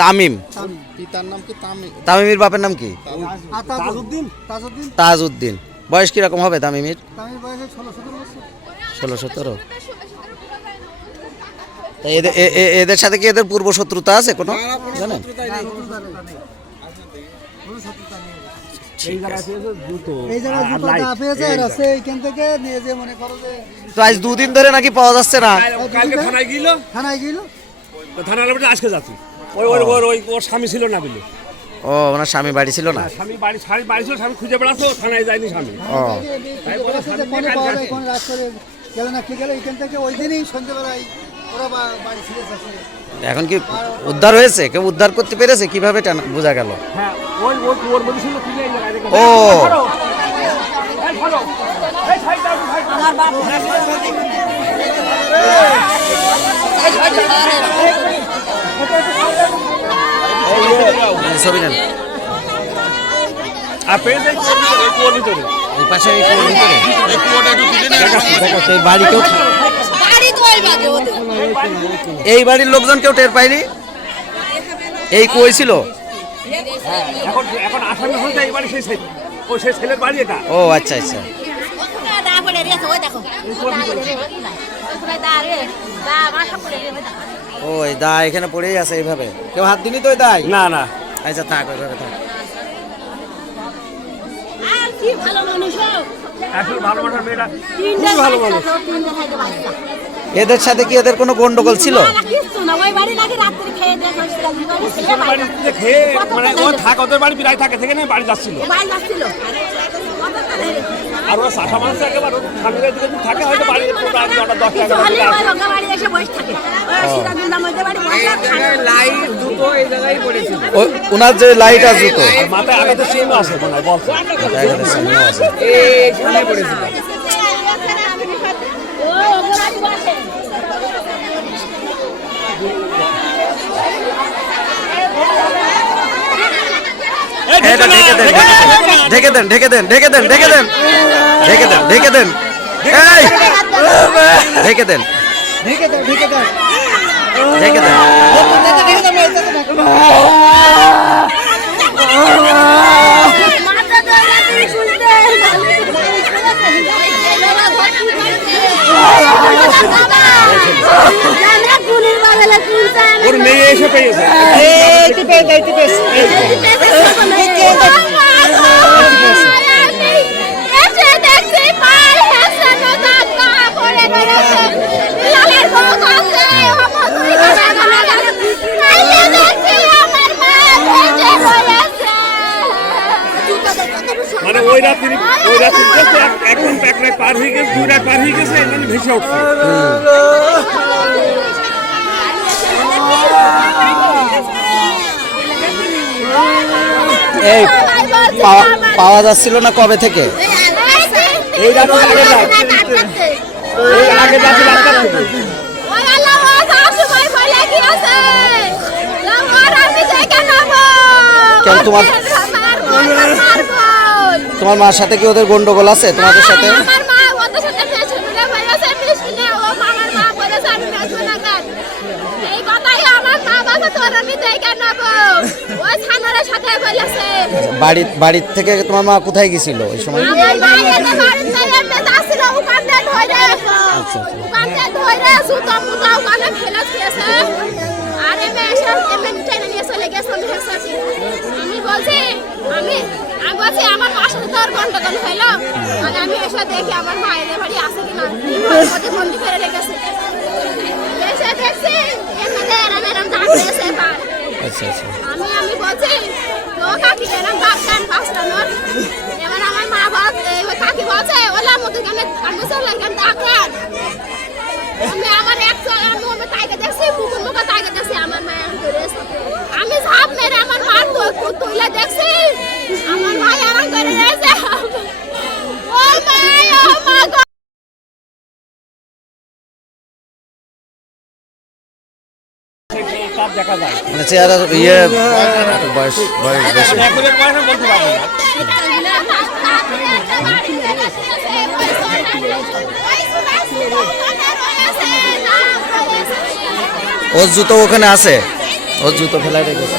তামিম। পিতার নাম কি? তামিমের বাপের নাম কি? তাজউদ্দিন। বয়স কিরকম হবে তামিমের? 16-17। তা এদের সাথে কি এদের পূর্ব শত্রুতা আছে কোনো জানেন? তো আজ 2 দিন ধরে নাকি পাওয়া যাচ্ছে না। আজকে যাচ্ছি ওর স্বামী ছিল না বলে। ও ওনার স্বামী বাড়ি ছিল না? স্বামী বাড়ি ছিল, স্বামী খুঁজে বেড়াতো, থানায় যায়নি স্বামী। ও এখন কি উদ্ধার হয়েছে? কেউ উদ্ধার করতে পেরেছে? কিভাবে বোঝা গেল? ও ছবি নেন। এই বাড়ির লোকজন কেউ টের পায়নি? এই কই ছিল? ও আচ্ছা আচ্ছা। ওই দা এখানে পড়েই আছে এইভাবে। কেউ হাত দিনি তো? ওই দাই না না। আচ্ছা থাক ওইভাবে থাক। এদের সাথে কি এদের কোনো গন্ডগোল ছিল? আর ও শাসা মানুষ একেবারে স্বামীর দিকে থাকে, হয়তো বাড়ি 9টা 10টা লাইট দুটো এই জায়গায় পড়েছিল। ওনার যে লাইট আর জুতো মাথায় আঘাতের চিহ্ন আছে মনে হয়, বলছে এই সামনে পড়েছিল। ঢেকে দেন ঢেকে দেন ঢেকে দেন ঢেকে দেন ঢেকে দেন ঢেকে দেন এই ঢেকে দেন ঢেকে দেন ঢেকে দেন ঢেকে দেন। ওর মেয়ে এসে পেয়েছে। মানে ওই রাত্রি একদম পার হয়ে গেছে, 2 রাত পার হয়ে গেছে, মানে ভেসে উঠছে। এই পাওয়া যাচ্ছিল না কবে থেকে? এই রাতে আগে তোমার মার সাথে কি ওদের গন্ডগোল আছে তোমাদের সাথে? বাড়ির থেকে তোমার মা কোথায় গেছিল ওই সময়? আমার মার সাথে তোর গন্ডগোল হইলো, আমি এসে দেখি আমার মায়ের বাড়ি আছে কিনা, বন্দি করে রেখেছে। এসে দেখছি আমি বলছি তো কাকি এরকম ডাক্তার বাঁচানোর। এবার আমার মা কাকি বলছে ওলা মতো আমি চললাম ডাক্তার। আমার এক আমি তাইকে দেখছি, বুকুর মুখে তাইকে দেখছি আমার মায়ের ধরেছে। আমি ঝাঁপ মেরে আমার মার তুলে দেখছি আমার মা এরকম করে রয়েছে। ও মা দেখা যায় মানে চেহারা ইয়ে বয়স বেশি। ওর জুতো ওখানে আছে? ও জুতো ফেলাই রেখেছে।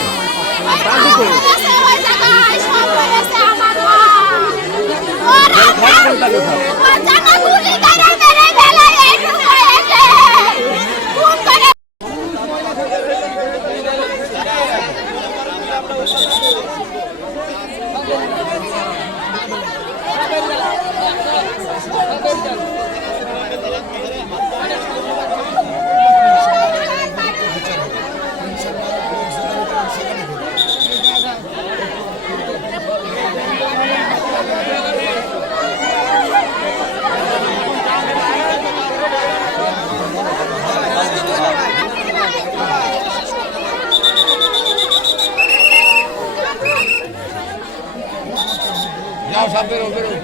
যাও সামনে বেরো